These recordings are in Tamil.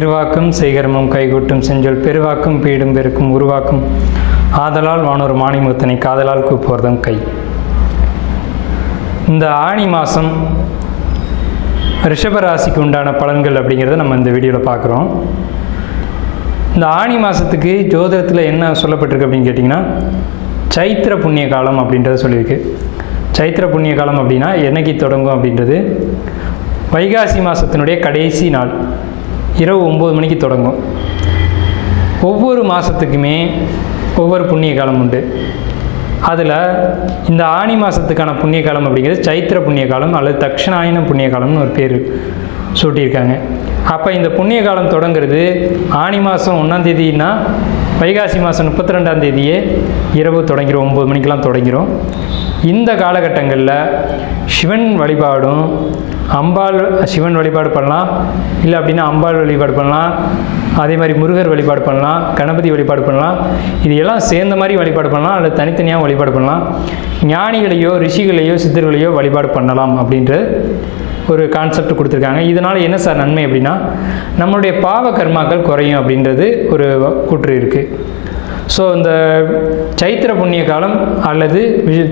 திருவாக்கும் செய்கர்மம் கைகூட்டும் செஞ்சொல் பெருவாக்கும் பீடும் பெருக்கும் உருவாக்கும் ஆதலால் வானொரு மாணிமுத்தனை காதலால் கூப்போர்தம் கை. இந்த ஆணி மாதம் ரிஷபராசிக்கு உண்டான பலன்கள் அப்படிங்கிறத நம்ம இந்த வீடியோவில் பார்க்குறோம். இந்த ஆணி மாதத்துக்கு ஜோதிடத்தில் என்ன சொல்லப்பட்டிருக்கு அப்படின்னு கேட்டிங்கன்னா, சைத்திர புண்ணிய காலம் அப்படின்றத சொல்லியிருக்கு. சைத்திர புண்ணிய காலம் அப்படின்னா என்னைக்கு தொடங்கும் அப்படின்றது வைகாசி மாதத்தினுடைய கடைசி நாள் இரவு 9 மணிக்கு தொடங்கும். ஒவ்வொரு மாதத்துக்குமே ஒவ்வொரு புண்ணிய காலம் உண்டு. அதில் இந்த ஆணி மாதத்துக்கான புண்ணிய காலம் அப்படிங்கிறது சைத்திர புண்ணிய காலம் அல்லது தக்ஷணாயன புண்ணிய காலம்னு ஒரு பேர் சூட்டியிருக்காங்க. அப்போ இந்த புண்ணிய காலம் தொடங்கிறது ஆணி மாதம் 1ஆம் தேதினா வைகாசி மாதம் 32ஆம் தேதியே இரவு தொடங்கிடும், 9 மணிக்கெலாம் தொடங்கிடும். இந்த காலகட்டங்களில் சிவன் வழிபாடும் சிவன் வழிபாடு பண்ணலாம், இல்லை அப்படின்னா அம்பாள் வழிபாடு பண்ணலாம், அதே மாதிரி முருகர் வழிபாடு பண்ணலாம், கணபதி வழிபாடு பண்ணலாம். இது எல்லாம் சேர்ந்த மாதிரி வழிபாடு பண்ணலாம், அல்லது தனித்தனியாக வழிபாடு பண்ணலாம். ஞானிகளையோ ரிஷிகளையோ சித்தர்களையோ வழிபாடு பண்ணலாம் அப்படின்ற ஒரு கான்செப்ட் கொடுத்துருக்காங்க. இதனால் என்ன சார் நன்மை அப்படின்னா, நம்மளுடைய பாவ கர்மாக்கள் குறையும் அப்படின்றது ஒரு கூற்று இருக்குது. ஸோ இந்த சைத்திர புண்ணிய காலம் அல்லது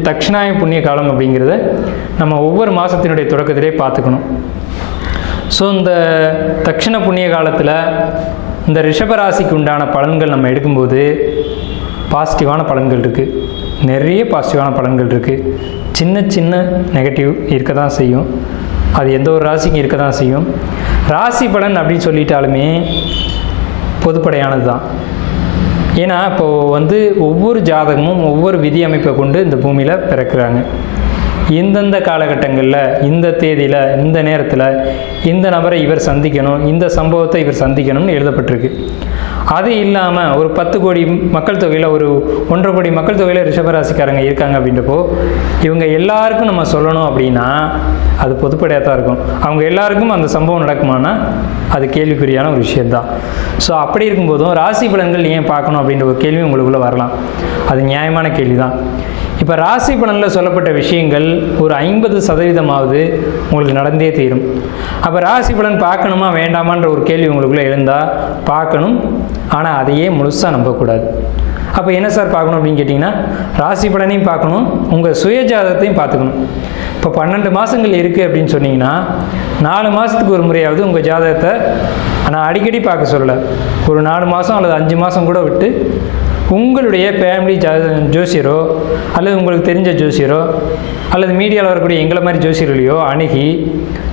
தக்ஷணாய புண்ணிய காலம் அப்படிங்கிறத நம்ம ஒவ்வொரு மாதத்தினுடைய தொடக்கத்திலே பார்த்துக்கணும். ஸோ இந்த தக்ஷண புண்ணிய காலத்தில் இந்த ரிஷபராசிக்கு உண்டான பலன்கள் நம்ம எடுக்கும்போது பாசிட்டிவான பலன்கள் இருக்குது, நிறைய பாசிட்டிவான பலன்கள் இருக்குது. சின்ன சின்ன நெகட்டிவ் இருக்க தான் செய்யும், அது எந்த ஒரு ராசிக்கும் இருக்க தான் செய்யும். ராசி பலன் அப்படின்னு சொல்லிட்டாலுமே பொதுப்படையானது தான். ஏன்னா இப்போது ஒவ்வொரு ஜாதகமும் ஒவ்வொரு விதி அமைப்பை கொண்டு இந்த பூமியில் பிறக்கிறாங்க. இந்தந்த காலகட்டங்களில் இந்த தேதியில் இந்த நேரத்தில் இந்த நபரை இவர் சந்திக்கணும், இந்த சம்பவத்தை இவர் சந்திக்கணும்னு எழுதப்பட்டிருக்கு. அது இல்லாமல் ஒரு 10 கோடி மக்கள் தொகையில் ஒரு 1.5 கோடி மக்கள் தொகையில் ரிஷபராசிக்காரங்க இருக்காங்க அப்படின்றப்போ இவங்க எல்லாருக்கும் நம்ம சொல்லணும் அப்படின்னா அது பொதுப்படையாக தான் இருக்கும். அவங்க எல்லாருக்கும் அந்த சம்பவம் நடக்குமானா அது கேள்விக்குறியான ஒரு விஷயந்தான். ஸோ அப்படி இருக்கும்போதும் ராசி பலன்கள் ஏன் பார்க்கணும் அப்படின்ற ஒரு கேள்வி உங்களுக்குள்ளே வரலாம். அது நியாயமான கேள்வி தான். இப்போ ராசி பலனில் சொல்லப்பட்ட விஷயங்கள் ஒரு 50% உங்களுக்கு நடந்தே தீரும். அப்போ ராசி பலன் பார்க்கணுமா வேண்டாமான்ற ஒரு கேள்வி உங்களுக்குள்ளே எழுந்தால் பார்க்கணும், ஆனால் அதையே முழுசாக நம்பக்கூடாது. அப்போ என்ன சார் பார்க்கணும் அப்படின்னு கேட்டிங்கன்னா, ராசி பலனையும் பார்க்கணும், உங்கள் சுயஜாதகத்தையும் பார்த்துக்கணும். இப்போ 12 மாதங்கள் இருக்குது அப்படின்னு சொன்னீங்கன்னா 4 மாதத்துக்கு ஒரு முறையாவது உங்கள் ஜாதகத்தை, ஆனால் அடிக்கடி பார்க்க சொல்லலை, ஒரு 4 மாதம் அல்லது 5 மாதம் கூட விட்டு உங்களுடைய ஃபேமிலி ஜோசியரோ அல்லது உங்களுக்கு தெரிஞ்ச ஜோசியரோ அல்லது மீடியாவில் வரக்கூடிய எங்களை மாதிரி ஜோசியர்களையோ அணுகி,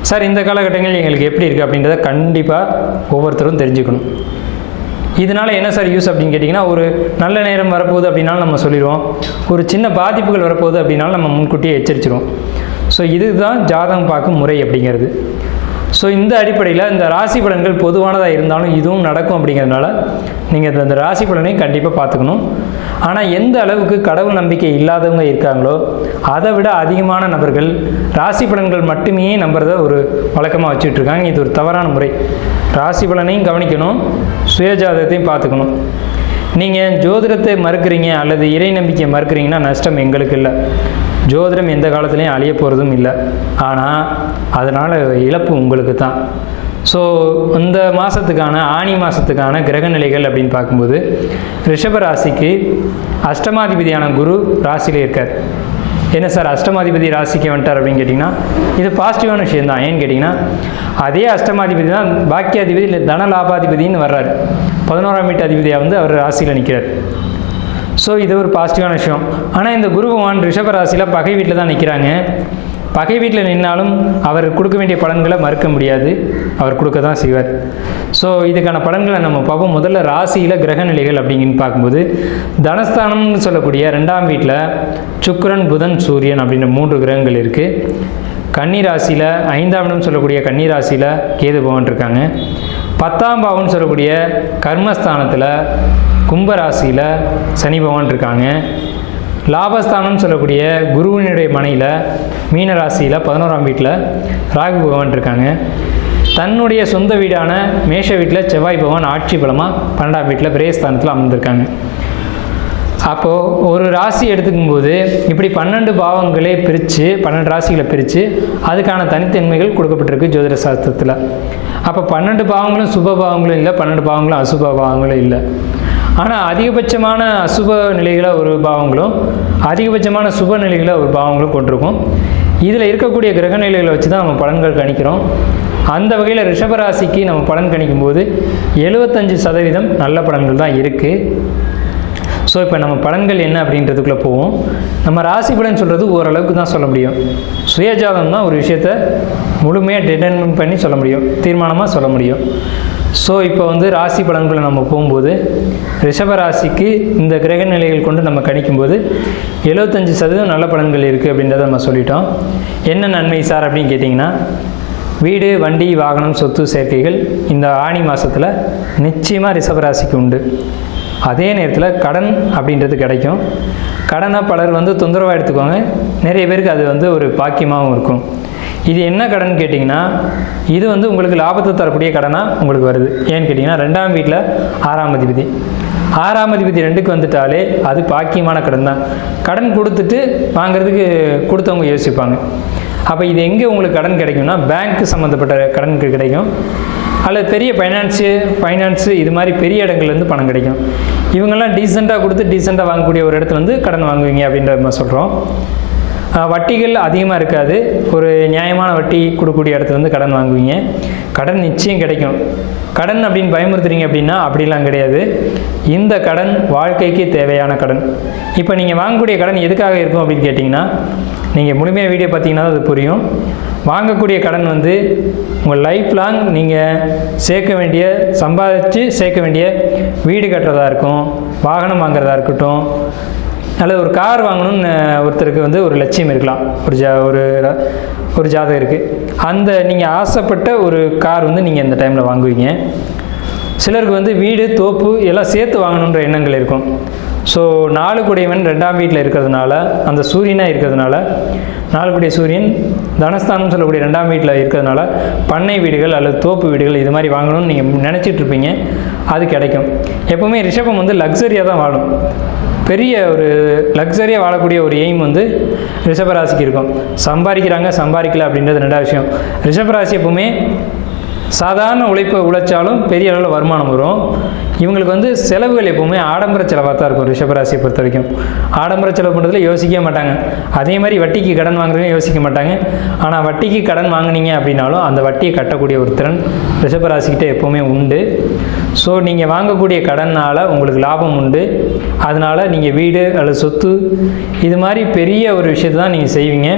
சார் இந்த காலகட்டங்களில் எங்களுக்கு எப்படி இருக்குது அப்படின்றத கண்டிப்பாக ஒவ்வொருத்தரும் தெரிஞ்சுக்கணும். இதனால் என்ன சார் யூஸ் அப்படின்னு கேட்டிங்கன்னா, ஒரு நல்ல நேரம் வரப்போகுது அப்படின்னாலும் நம்ம சொல்லிடுவோம், ஒரு சின்ன பாதிப்புகள் வரப்போகுது அப்படின்னாலும் நம்ம முன்கூட்டியே எச்சரிச்சிடுவோம். ஸோ இதுதான் ஜாதகம் பார்க்கும் முறை அப்படிங்கிறது. ஸோ இந்த அடிப்படையில் இந்த ராசி பலன்கள் பொதுவானதாக இருந்தாலும் இதுவும் நடக்கும் அப்படிங்கிறதுனால நீங்கள் இந்த ராசி பலனையும் கண்டிப்பாக பார்த்துக்கணும். ஆனால் எந்த அளவுக்கு கடவுள் நம்பிக்கை இல்லாதவங்க இருக்காங்களோ அதை விட அதிகமான நபர்கள் ராசி பலன்கள் மட்டுமே நம்புறத ஒரு வழக்கமாக வச்சுட்டு இருக்காங்க. இது ஒரு தவறான முறை. ராசி பலனையும் கவனிக்கணும், சுயஜாதகத்தையும் பார்த்துக்கணும். நீங்கள் ஜோதிடத்தை மறுக்கிறீங்க அல்லது இறை நம்பிக்கையை மறுக்கிறீங்கன்னா நஷ்டம் எங்களுக்கு இல்லை. ஜோதிடம் எந்த காலத்துலேயும் அழிய போகிறதும் இல்லை, ஆனால் அதனால் இழப்பு உங்களுக்கு தான். ஸோ இந்த மாதத்துக்கான ஆணி மாதத்துக்கான கிரக நிலைகள் அப்படின்னு பார்க்கும்போது ரிஷபராசிக்கு அஷ்டமாதிபதியான குரு ராசியில் இருக்கார். என்ன சார் அஷ்டமாதிபதி ராசிக்கு வந்துட்டார் அப்படின்னு கேட்டிங்கன்னா இது பாசிட்டிவான விஷயம் தான். ஏன்னு கேட்டிங்கன்னா அதே அஷ்டமாதிபதி தான் பாக்கியாதிபதி இல்லை தன லாபாதிபதினு வர்றார். 11ஆம் வீட்டு அதிபதியாக அவர் ராசியில் நிற்கிறார். ஸோ இது ஒரு பாசிட்டிவான விஷயம். ஆனால் இந்த குரு பகவான் ரிஷபராசியில் பகை வீட்டில் தான் நிற்கிறாங்க. பகை வீட்டில் நின்னாலும் அவர் கொடுக்க வேண்டிய பலன்களை மறுக்க முடியாது, அவர் கொடுக்க தான் செய்வார். ஸோ இதுக்கான பலன்களை நம்ம பார்ப்போம். முதல்ல ராசியில் கிரக நிலைகள் அப்படிங்கின்னு பார்க்கும்போது தனஸ்தானம்னு சொல்லக்கூடிய 2ஆம் வீட்டில் சுக்கிரன் புதன் சூரியன் அப்படின்ற 3 கிரகங்கள் இருக்குது. கன்னி ராசியில் 5ஆம் இடம் சொல்லக்கூடிய கன்னி ராசியில் கேது பகவான் இருக்காங்க. 10ஆம் பாவம்னு சொல்லக்கூடிய கர்மஸ்தானத்தில் கும்பராசியில் சனி பகவான் இருக்காங்க. லாபஸ்தானம்னு சொல்லக்கூடிய குருவினுடைய மனையில் மீனராசியில் 11ஆம் வீட்டில் ராகு பகவான் இருக்காங்க. தன்னுடைய சொந்த வீடான மேஷ வீட்டில் செவ்வாய் பகவான் ஆட்சி பலமாக 12ஆம் வீட்டில் பிரேஸ்தானத்தில் அமர்ந்திருக்காங்க. அப்போது ஒரு ராசி எடுத்துக்கும்போது இப்படி 12 பாவங்களே பிரித்து 12 ராசிகளை பிரித்து அதுக்கான தனித்தன்மைகள் கொடுக்கப்பட்டிருக்கு ஜோதிட சாஸ்திரத்தில். அப்போ 12 பாவங்களும் சுப பாவங்களும் இல்லை, 12 பாவங்களும் அசுப பாவங்களும் இல்லை. ஆனால் அதிகபட்சமான அசுப நிலைகளை ஒரு பாவங்களும் அதிகபட்சமான சுப நிலைகளை ஒரு பாவங்களும் கொண்டிருக்கும். இதில் இருக்கக்கூடிய கிரக நிலைகளை வச்சு தான் நம்ம பலன்கள் கணிக்கிறோம். அந்த வகையில் ரிஷபராசிக்கு நம்ம பலன் கணிக்கும்போது 75% நல்ல பலன்கள் தான் இருக்குது. ஸோ இப்போ நம்ம பலன்கள் என்ன அப்படின்றதுக்குள்ளே போவோம். நம்ம ராசி பலன் சொல்கிறது ஓரளவுக்கு தான் சொல்ல முடியும். சுயஜாதம் தான் ஒரு விஷயத்தை முழுமையாக டிட்டர்மின் பண்ணி சொல்ல முடியும், தீர்மானமாக சொல்ல முடியும். ஸோ இப்போ ராசி பலன்களை நம்ம போகும்போது ரிஷபராசிக்கு இந்த கிரக நிலைகள் கொண்டு நம்ம கணிக்கும்போது 75% நல்ல பலன்கள் இருக்குது அப்படின்றத நம்ம சொல்லிட்டோம். என்ன நன்மை சார் அப்படின்னு கேட்டிங்கன்னா, வீடு, வண்டி, வாகனம், சொத்து சேர்க்கைகள் இந்த ஆனி மாதத்தில் நிச்சயமாக ரிஷபராசிக்கு உண்டு. அதே நேரத்தில் கடன் அப்படின்றது கிடைக்கும். கடனை பலர் தொந்தரவாக எடுத்துக்கோங்க, நிறைய பேருக்கு அது ஒரு பாக்கியமாகவும் இருக்கும். இது என்ன கடன் கேட்டிங்கன்னா, இது உங்களுக்கு லாபத்தை தரக்கூடிய கடனாக உங்களுக்கு வருது. ஏன்னு கேட்டிங்கன்னா, 2ஆம் வீட்டில் 6ஆம் அதிபதி, 6ஆம் அதிபதி 2க்கு வந்துட்டாலே அது பாக்கியமான கடன் தான். கடன் கொடுத்துட்டு வாங்கிறதுக்கு கொடுத்தவங்க யோசிப்பாங்க. அப்போ இது எங்கே உங்களுக்கு கடன் கிடைக்கும்னா, பேங்க் சம்மந்தப்பட்ட கடனுக்கு கிடைக்கும், அல்லது பெரிய ஃபைனான்ஸு இது மாதிரி பெரிய இடங்கள்லேருந்து பணம் கிடைக்கும். இவங்கெல்லாம் டீசெண்டாக கொடுத்து டீசெண்டாக வாங்கக்கூடிய ஒரு இடத்துல கடன் வாங்குவீங்க அப்படின்ற மாதிரி சொல்கிறோம். வட்டிகள் அதிகமாக இருக்காது, ஒரு நியாயமான வட்டி கொடுக்கக்கூடிய இடத்துலேருந்து கடன் வாங்குவீங்க. கடன் நிச்சயம் கிடைக்கும். கடன் அப்படின்னு பயமுறுத்துறீங்க அப்படின்னா அப்படிலாம் கிடையாது. இந்த கடன் வாழ்க்கைக்கு தேவையான கடன். இப்போ நீங்கள் வாங்கக்கூடிய கடன் எதுக்காக இருக்கும் அப்படின்னு கேட்டிங்கன்னா, நீங்கள் முழுமையாக வீடியோ பார்த்தீங்கன்னா அது புரியும். வாங்கக்கூடிய கடன் உங்கள் லைஃப் லாங் நீங்கள் சம்பாதிச்சு சேர்க்க வேண்டிய வீடு கட்டுறதா இருக்கும், வாகனம் வாங்குறதா இருக்கட்டும், அல்லது ஒரு கார் வாங்கணும்னு ஒருத்தருக்கு ஒரு லட்சியம் இருக்கலாம், ஒரு ஜாதகம் இருக்குது. அந்த நீங்கள் ஆசைப்பட்ட ஒரு கார் நீங்கள் இந்த டைமில் வாங்குவீங்க. சிலருக்கு வீடு, தோப்பு எல்லாம் சேர்த்து வாங்கணுன்ற எண்ணங்கள் இருக்கும். ஸோ 4 குடையவன் 2ஆம் வீட்டில் இருக்கிறதுனால, அந்த சூரியனாக இருக்கிறதுனால, 4 குடைய சூரியன் தனஸ்தானம் சொல்லக்கூடிய 2ஆம் வீட்டில் இருக்கிறதுனால பண்ணை வீடுகள் அல்லது தோப்பு வீடுகள் இது மாதிரி வாங்கணும்னு நீங்கள் நினச்சிட்ருப்பீங்க. அது கிடைக்கும். எப்போவுமே ரிஷபம் லக்ஸரியாக தான் வாழும். பெரிய ஒரு லக்ஸரியாக வாழக்கூடிய ஒரு எய்ம் ரிஷபராசிக்கு இருக்கும். சம்பாதிக்கல அப்படின்றது 2ஆவது விஷயம். ரிஷபராசி எப்பவுமே சாதாரண உழைப்பை உழைச்சாலும் பெரிய அளவில் வருமானம் வரும். இவங்களுக்கு செலவுகள் எப்போவுமே ஆடம்பர செலவாக தான் இருக்கும். ரிஷபராசியை பொறுத்த வரைக்கும் ஆடம்பர செலவு பண்ணுறதுல யோசிக்கவே மாட்டாங்க. அதே மாதிரி வட்டிக்கு கடன் வாங்குறதும் யோசிக்க மாட்டாங்க. ஆனால் வட்டிக்கு கடன் வாங்கினீங்க அப்படின்னாலும் அந்த வட்டியை கட்டக்கூடிய ஒரு திறன் ரிஷபராசிக்கிட்ட எப்போவுமே உண்டு. ஸோ நீங்கள் வாங்கக்கூடிய கடனால் உங்களுக்கு லாபம் உண்டு. அதனால் நீங்கள் வீடு அல்லது சொத்து இது மாதிரி பெரிய ஒரு விஷயத்தை தான் நீங்கள் செய்வீங்க.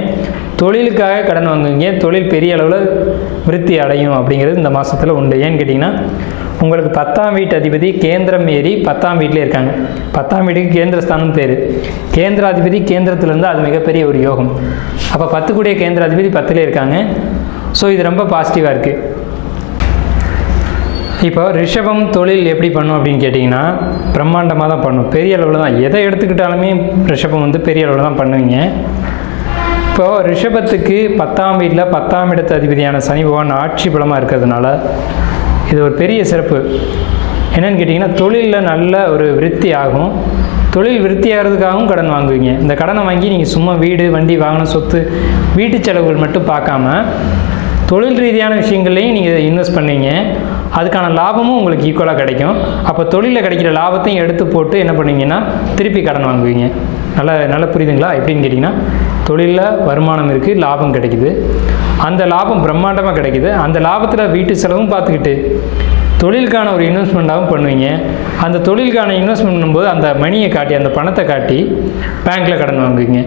தொழிலுக்காக கடன் வாங்குவீங்க. தொழில் பெரிய அளவில் விருத்தி அடையும் அப்படிங்கிறது இந்த மாதத்தில் உண்டு. ஏன்னு கேட்டிங்கன்னா, உங்களுக்கு 10ஆம் வீட்டு அதிபதி கேந்திரம் ஏறி 10ஆம் வீட்டிலே இருக்காங்க. 10ஆம் வீட்டுக்கு கேந்திரஸ்தானம் பேர். கேந்திராதிபதி கேந்திரத்திலேருந்து அது மிகப்பெரிய ஒரு யோகம். அப்போ 10 கூடிய கேந்திராதிபதி 10லே இருக்காங்க. ஸோ இது ரொம்ப பாசிட்டிவாக இருக்குது. இப்போ ரிஷபம் தொழில் எப்படி பண்ணும் அப்படின்னு கேட்டிங்கன்னா, பிரம்மாண்டமாக தான் பண்ணும். பெரிய அளவில் தான் எதை எடுத்துக்கிட்டாலுமே ரிஷபம் பெரிய அளவில் தான் பண்ணுவீங்க. இப்போது ரிஷபத்துக்கு 10ஆம் வீட்டில் 10ஆம் இடத்து அதிபதியான சனி பகவான் ஆட்சி பலமாக இருக்கிறதுனால இது ஒரு பெரிய சிறப்பு. என்னென்னு கேட்டிங்கன்னா, தொழிலில் நல்ல ஒரு விருத்தி ஆகும். தொழில் விருத்தி ஆகிறதுக்காகவும் கடன் வாங்குவீங்க. இந்த கடனை வாங்கி நீங்கள் சும்மா வீடு, வண்டி, வாகனம், சொத்து, வீட்டு செலவுகள் மட்டும் பார்க்காம தொழில் ரீதியான விஷயங்கள்லையும் நீங்கள் இன்வெஸ்ட் பண்ணுவீங்க. அதுக்கான லாபமும் உங்களுக்கு ஈக்குவலாக கிடைக்கும். அப்போ தொழிலில் கிடைக்கிற லாபத்தையும் எடுத்து போட்டு என்ன பண்ணுவீங்கன்னா திருப்பி கடன் வாங்குவீங்க. நல்லா புரியுதுங்களா? எப்படின்னு கேட்டிங்கன்னா, தொழிலில் வருமானம் இருக்குது, லாபம் கிடைக்குது. அந்த லாபம் பிரம்மாண்டமாக கிடைக்குது. அந்த லாபத்தில் வீட்டு செலவும் பார்த்துக்கிட்டு தொழிலுக்கான ஒரு இன்வெஸ்ட்மெண்ட்டாகவும் பண்ணுவீங்க. அந்த தொழிலுக்கான இன்வெஸ்ட்மெண்ட் பண்ணும்போது அந்த மணியை காட்டி, அந்த பணத்தை காட்டி பேங்க்கில் கடன் வாங்குவீங்க.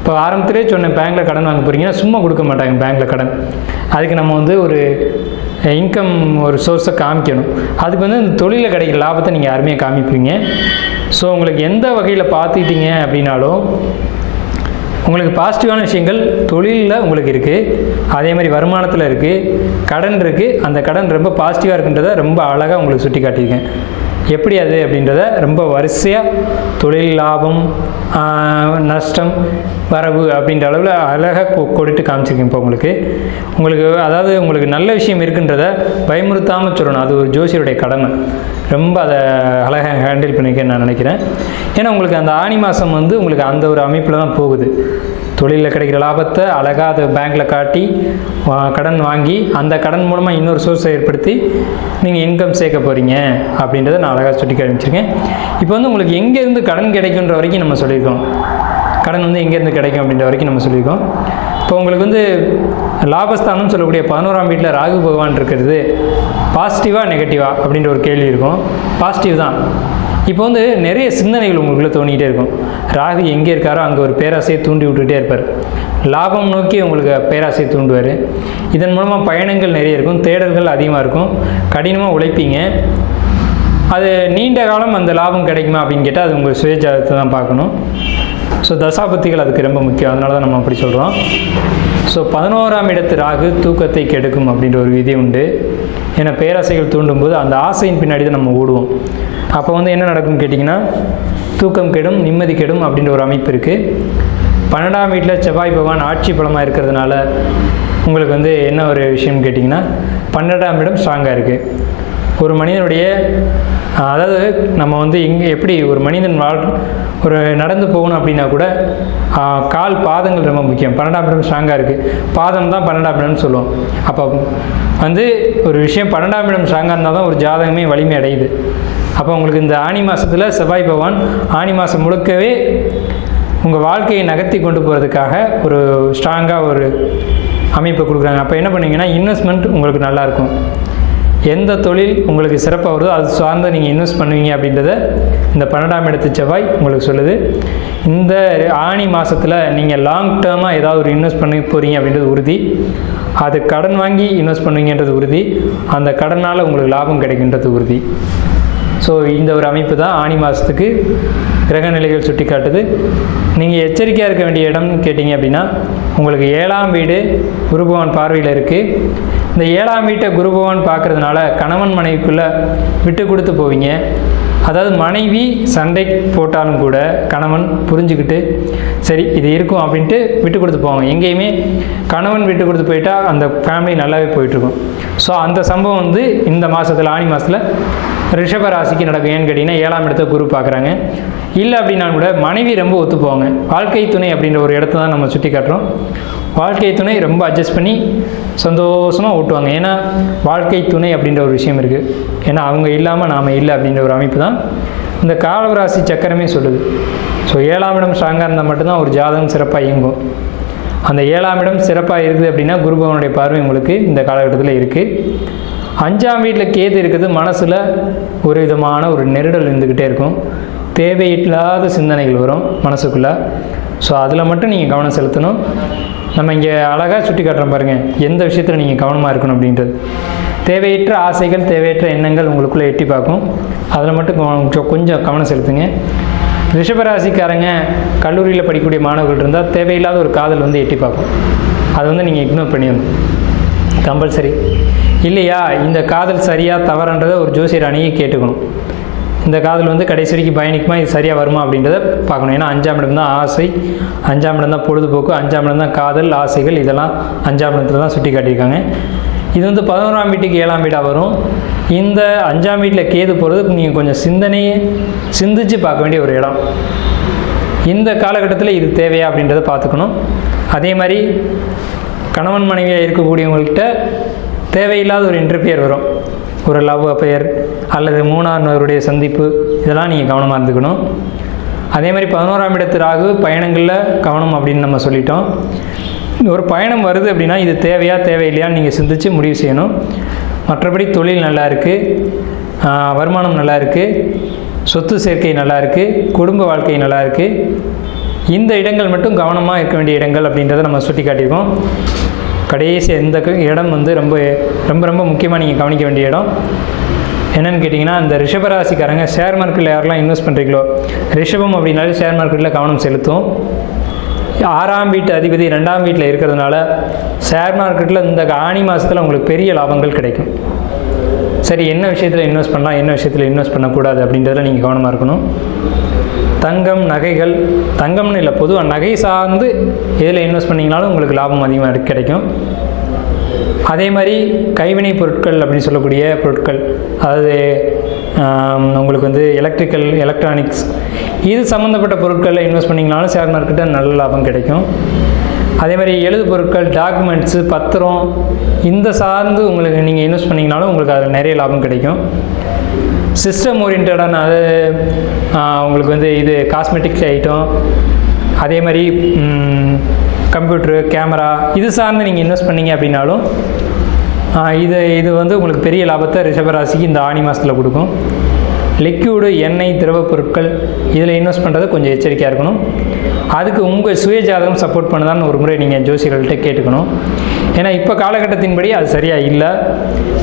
இப்போ ஆரம்பத்திலே சொன்னேன், பேங்க்கில் கடன் வாங்க போகிறீங்கன்னா சும்மா கொடுக்க மாட்டாங்க பேங்க்கில் கடன். அதுக்கு நம்ம ஒரு இன்கம் ஒரு சோர்ஸை காமிக்கணும். அதுக்கு இந்த தொழிலில் கிடைக்கிற லாபத்தை நீங்கள் அருமையாக காமிப்பீங்க. ஸோ உங்களுக்கு எந்த வகையில் பார்த்துக்கிட்டீங்க அப்படின்னாலும் உங்களுக்கு பாசிட்டிவான விஷயங்கள் தொழிலில் உங்களுக்கு இருக்குது, அதே மாதிரி வருமானத்தில் இருக்குது, கடன் இருக்குது. அந்த கடன் ரொம்ப பாசிட்டிவாக இருக்குன்றதை ரொம்ப அழகாக உங்களுக்கு சுட்டி காட்டியிருக்கேன். எப்படி அது அப்படின்றத ரொம்ப வரிசையாக தொழில் லாபம் நஷ்டம் வரவு அப்படின்ற அளவில் அழகாக கொடுத்து காமிச்சிருக்கேன். இப்போ உங்களுக்கு அதாவது உங்களுக்கு நல்ல விஷயம் இருக்குன்றத பயமுறுத்தாமல் சொல்லணும். அது ஒரு ஜோசியருடைய கடமை. ரொம்ப அதை அழகாக ஹேண்டில் பண்ணிக்கன்னு நான் நினைக்கிறேன். ஏன்னா உங்களுக்கு அந்த ஆனி மாதம் வந்து உங்களுக்கு அந்த ஒரு அமைப்பில் தான் போகுது. தொழிலில் கிடைக்கிற லாபத்தை அழகாக அதை பேங்க்கில் காட்டி கடன் வாங்கி அந்த கடன் மூலமாக இன்னொரு சோர்ஸை ஏற்படுத்தி நீங்கள் இன்கம் சேர்க்க போகிறீங்க அப்படின்றத நான் அழகாக சுட்டி காமிச்சிருக்கேன். இப்போ வந்து உங்களுக்கு எங்கேருந்து கடன் கிடைக்குன்ற வரைக்கும் நம்ம சொல்லியிருக்கோம். கடன் வந்து எங்கேருந்து கிடைக்கும் அப்படின்ற வரைக்கும் நம்ம சொல்லியிருக்கோம். இப்போ உங்களுக்கு வந்து லாபஸ்தானம் சொல்லக்கூடிய 11ஆம் வீட்டில் ராகு பகவான் இருக்கிறது பாசிட்டிவாக நெகட்டிவா அப்படின்ற ஒரு கேள்வி இருக்கும். பாசிட்டிவ் தான். இப்போ வந்து நிறைய சிந்தனைகள் உங்களுக்குள்ளே தோணிக்கிட்டே இருக்கும். ராகு எங்கே இருக்காரோ அங்கே ஒரு பேராசையை தூண்டி விட்டுக்கிட்டே இருப்பார். லாபம் நோக்கி உங்களுக்கு பேராசையை தூண்டுவார். இதன் மூலமாக பயணங்கள் நிறைய இருக்கும், தேடல்கள் அதிகமாக இருக்கும், கடினமாக உழைப்பீங்க. அது நீண்ட காலம் அந்த லாபம் கிடைக்குமா அப்படின்னு கேட்டால் அது உங்கள் சுயஜாதத்தை தான் பார்க்கணும். ஸோ தசாபத்திகள் அதுக்கு ரொம்ப முக்கியம். அதனால தான் நம்ம அப்படி சொல்கிறோம். ஸோ 11ஆம் இடத்து ராகு தூக்கத்தை கெடுக்கும் அப்படின்ற ஒரு விதி உண்டு. ஏன்னா பேராசைகள் தூண்டும் போது அந்த ஆசையின் பின்னாடி தான் நம்ம ஓடுவோம். அப்போ வந்து என்ன நடக்கும்னு கேட்டிங்கன்னா தூக்கம் கெடும், நிம்மதி கெடும் அப்படின்ற ஒரு அமைப்பு இருக்குது. 12ஆம் வீட்டில் செவ்வாய் பகவான் ஆட்சி பலமாக இருக்கிறதுனால உங்களுக்கு வந்து என்ன ஒரு விஷயம்னு கேட்டிங்கன்னா 12ஆம் இடம் ஸ்ட்ராங்காக இருக்குது. ஒரு மனிதனுடைய அதாவது நம்ம வந்து இங்கே எப்படி ஒரு மனிதன் ஒரு நடந்து போகணும் அப்படின்னா கூட கால் பாதங்கள் ரொம்ப முக்கியம். 12ஆம் இடம் ஸ்ட்ராங்காக இருக்குது. பாதம் தான் 12ஆம் இடம்னு சொல்லுவோம். அப்போ வந்து ஒரு விஷயம் 12ஆம் இடம் ஸ்ட்ராங்காக இருந்தால் தான் ஒரு ஜாதகமே வலிமை அடையுது. அப்போ உங்களுக்கு இந்த ஆனி மாதத்தில் செவ்வாய் பகவான் ஆனி மாதம் முழுக்கவே உங்கள் வாழ்க்கையை நகர்த்தி கொண்டு போகிறதுக்காக ஒரு ஸ்ட்ராங்காக ஒரு அமைப்பை கொடுக்குறாங்க. அப்போ என்ன பண்ணுவீங்கன்னா இன்வெஸ்ட்மெண்ட் உங்களுக்கு நல்லாயிருக்கும். எந்த தொழில் உங்களுக்கு சிறப்பாக வருதோ அது சார்ந்து நீங்கள் இன்வெஸ்ட் பண்ணுவீங்க அப்படின்றத இந்த 12ஆம் இடத்து செவ்வாய் உங்களுக்கு சொல்லுது. இந்த ஆனி மாதத்தில் நீங்கள் லாங் டேர்மாக ஏதாவது ஒரு இன்வெஸ்ட் பண்ணி போகிறீங்க அப்படின்றது உறுதி. அது கடன் வாங்கி இன்வெஸ்ட் பண்ணுவீங்கன்றது உறுதி. அந்த கடனால் உங்களுக்கு லாபம் கிடைக்கின்றது உறுதி. ஸோ இந்த ஒரு அமைப்பு தான் ஆனி மாதத்துக்கு கிரகநிலைகள் சுட்டி காட்டுது. நீங்கள் எச்சரிக்கையாக இருக்க வேண்டிய இடம்னு கேட்டிங்க அப்படின்னா உங்களுக்கு 7ஆம் வீடு குரு பகவான் பார்வையில் இருக்குது. இந்த 7ஆம் வீட்டை குரு பகவான் பார்க்குறதுனால கணவன் மனைவிக்குள்ளே விட்டு கொடுத்து போவீங்க. அதாவது மனைவி சண்டை போட்டாலும் கூட கணவன் புரிஞ்சுக்கிட்டு சரி இது இருக்கும் அப்படின்ட்டு விட்டு கொடுத்து போவாங்க. எங்கேயுமே கணவன் விட்டு கொடுத்து போயிட்டா அந்த ஃபேமிலி நல்லாவே போயிட்டுருக்கும். ஸோ அந்த சம்பவம் வந்து இந்த மாதத்தில் ஆனி மாதத்தில் ரிஷப ராசிக்கு நடக்கும். ஏன்னு கேட்டிங்கன்னா 7ஆம் இடத்தை குரு பார்க்குறாங்க. இல்லை அப்படின்னா கூட மனைவி ரொம்ப ஒத்து போவாங்க. வாழ்க்கை துணை அப்படின்ற ஒரு இடத்த தான் நம்ம சுட்டி காட்டுறோம். வாழ்க்கை துணை ரொம்ப அட்ஜஸ்ட் பண்ணி சந்தோஷமாக ஓட்டுவாங்க. ஏன்னா வாழ்க்கை துணை அப்படின்ற ஒரு விஷயம் இருக்குது. ஏன்னா அவங்க இல்லாமல் நாம் இல்லை அப்படின்ற ஒரு அமைப்பு தான் இந்த காலவராசி சக்கரமே சொல்லுது. ஸோ 7ஆம் இடம் ஸ்ட்ராங்காக இருந்தால் மட்டும்தான் ஒரு ஜாதகம் சிறப்பாக இயங்கும். அந்த 7ஆம் இடம் சிறப்பாக இருக்குது அப்படின்னா குரு பகவானுடைய பார்வை உங்களுக்கு இந்த காலகட்டத்தில் இருக்குது. 5ஆம் வீட்டில் கேது இருக்குது. மனசில் ஒரு விதமான ஒரு நெருடல் இருந்துக்கிட்டே இருக்கும். தேவையில்லாத சிந்தனைகள் வரும் மனசுக்குள்ளே. ஸோ அதில் மட்டும் நீங்கள் கவனம் செலுத்தணும். நம்ம இங்கே அழகாக சுட்டி காட்டுறோம் பாருங்கள், எந்த விஷயத்தில் நீங்கள் கவனமாக இருக்கணும் அப்படின்றது. தேவையற்ற ஆசைகள், தேவையற்ற எண்ணங்கள் உங்களுக்குள்ளே எட்டி பார்க்கும். அதில் மட்டும் கொஞ்சம் கவனம் செலுத்துங்க. ரிஷபராசிக்காரங்க கல்லூரியில் படிக்கக்கூடிய மாணவர்கள் இருந்தால் தேவையில்லாத ஒரு காதல் வந்து எட்டி பார்க்கும். அதை வந்து நீங்கள் இக்னோர் பண்ணிடணும் கம்பல்சரி. இல்லையா இந்த காதல் சரியாக தவறுன்றதை ஒரு ஜோசியர் அணியை கேட்டுக்கணும். இந்த காதல் வந்து கடைசி வரைக்கும் பயணிக்குமா, இது சரியாக வருமா அப்படின்றத பார்க்கணும். ஏன்னா 5ஆம் இடம் தான் ஆசை, 5ஆம் இடம் தான் பொழுதுபோக்கு, 5ஆம் இடம் தான் காதல் ஆசைகள், இதெல்லாம் 5ஆம் இடத்துல தான் சுட்டி காட்டியிருக்காங்க. இது வந்து 11ஆம் வீட்டுக்கு 7ஆம் வீடாக வரும். இந்த 5ஆம் வீட்டில் கேது போகிறதுக்கு நீங்கள் கொஞ்சம் சிந்தனையை சிந்திச்சு பார்க்க வேண்டிய ஒரு இடம். இந்த காலகட்டத்தில் இது தேவையா அப்படின்றத பார்த்துக்கணும். அதே மாதிரி கணவன் மனைவியாக இருக்கக்கூடியவங்கள்கிட்ட தேவையில்லாத ஒரு இன்டர்ஃபியர் வரும். ஒரு லவ் அஃபேர் அல்லது 3ஆம் சந்திப்பு, இதெல்லாம் நீங்கள் கவனமாக இருந்துக்கணும். அதே மாதிரி 11ஆம் இடத்து ராகு பயணங்களில் கவனம் அப்படின்னு நம்ம சொல்லிட்டோம். ஒரு பயணம் வருது அப்படின்னா இது தேவையா தேவையில்லையான்னு நீங்கள் சிந்தித்து முடிவு செய்யணும். மற்றபடி தொழில் நல்லா இருக்குது, வருமானம் நல்லா இருக்குது, சொத்து சேர்க்கை நல்லா இருக்குது, குடும்ப வாழ்க்கை நல்லா இருக்குது. இந்த இடங்கள் மட்டும் கவனமாக இருக்க வேண்டிய இடங்கள் அப்படின்றத நம்ம சுட்டி காட்டியிருக்கோம். கடைசி இந்த இடம் வந்து ரொம்ப ரொம்ப ரொம்ப முக்கியமாக நீங்கள் கவனிக்க வேண்டிய இடம் என்னென்னு கேட்டிங்கன்னா, இந்த ரிஷபராசிக்காரங்க ஷேர் மார்க்கெட்டில் யாரெல்லாம் இன்வெஸ்ட் பண்ணுறீங்களோ, ரிஷபம் அப்படின்னாலே ஷேர் மார்க்கெட்டில் கவனம் செலுத்தும். 6ஆம் வீட்டு அதிபதி 2ஆம் வீட்டில் இருக்கிறதுனால ஷேர் மார்க்கெட்டில் இந்த ஆனி மாதத்தில் உங்களுக்கு பெரிய லாபங்கள் கிடைக்கும். சரி என்ன விஷயத்தில் இன்வெஸ்ட் பண்ணலாம், என்ன விஷயத்தில் இன்வெஸ்ட் பண்ணக்கூடாது அப்படின்றதில் நீங்கள் கவனமாக இருக்கணும். தங்கம், நகைகள், தங்கம்னு இல்லை, பொதுவாக நகை சார்ந்து எதில் இன்வெஸ்ட் பண்ணிங்கனாலும் உங்களுக்கு லாபம் அதிகமாக கிடைக்கும். அதே மாதிரி கைவினை பொருட்கள் அப்படின்னு சொல்லக்கூடிய பொருட்கள், அதாவது உங்களுக்கு வந்து எலக்ட்ரானிக்ஸ் இது சம்மந்தப்பட்ட பொருட்களில் இன்வெஸ்ட் பண்ணிங்கனாலும் ஷேர் மார்க்கெட்டில் நல்ல லாபம் கிடைக்கும். அதே மாதிரி எழுது பொருட்கள், டாக்குமெண்ட்ஸு, பத்திரம் இந்த சார்ந்து உங்களுக்கு நீங்கள் இன்வெஸ்ட் பண்ணிங்கனாலும் உங்களுக்கு அதில் நிறைய லாபம் கிடைக்கும். சிஸ்டம் ஓரியன்டான அது உங்களுக்கு வந்து இது காஸ்மெட்டிக்ஸ் ஐட்டம், அதே மாதிரி கம்ப்யூட்ரு, கேமரா இது சார்ந்து நீங்கள் இன்வெஸ்ட் பண்ணிங்க அப்படின்னாலும் இது வந்து உங்களுக்கு பெரிய லாபத்தை ரிஷபராசிக்கு இந்த ஆனி மாதத்தில் கொடுக்கும். லிக்யூடு, எண்ணெய், திரவ பொருட்கள் இதில் இன்வெஸ்ட் பண்ணுறது கொஞ்சம் எச்சரிக்கையாக இருக்கணும். அதுக்கு உங்கள் சுய ஜாதகம் சப்போர்ட் பண்ணுதான்னு ஒரு முறை நீங்கள் ஜோசியர்கள்ட்ட கேட்டுக்கணும். ஏன்னா இப்போ காலகட்டத்தின்படி அது சரியாக இல்லை.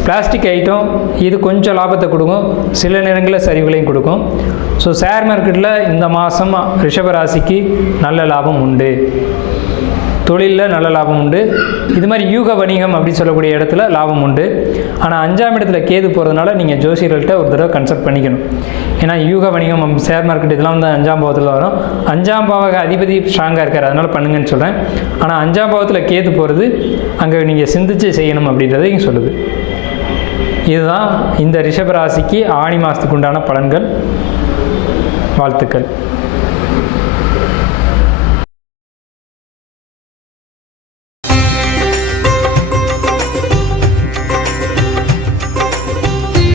பிளாஸ்டிக் ஐட்டம் இது கொஞ்சம் லாபத்தை கொடுக்கும், சில நேரங்களில் சரிவுகளையும் கொடுக்கும். ஸோ ஷேர் மார்க்கெட்டில் இந்த மாதம் ரிஷபராசிக்கு நல்ல லாபம் உண்டு, தொழிலில் நல்ல லாபம் உண்டு. இது மாதிரி யூக வணிகம் அப்படின்னு சொல்லக்கூடிய இடத்துல லாபம் உண்டு. ஆனால் 5ஆம் இடத்துல கேது போகிறதுனால நீங்கள் ஜோசியர்கள்ட்ட ஒரு தடவை கன்சல்ட் பண்ணிக்கணும். ஏன்னா யூக வணிகம், ஷேர் மார்க்கெட் இதெல்லாம் வந்து 5ஆம் பாவத்தில் வரும். 5ஆம் பாவக அதிபதி ஸ்ட்ராங்காக இருக்கார், அதனால் பண்ணுங்கன்னு சொல்கிறேன். ஆனால் 5ஆம் பாவத்தில் கேது போகிறது அங்கே நீங்கள் சிந்திச்சு செய்யணும் அப்படின்றத இங்கே சொல்லுது. இதுதான் இந்த ரிஷபராசிக்கு ஆனி மாதத்துக்கு உண்டான பலன்கள். வாழ்த்துக்கள்.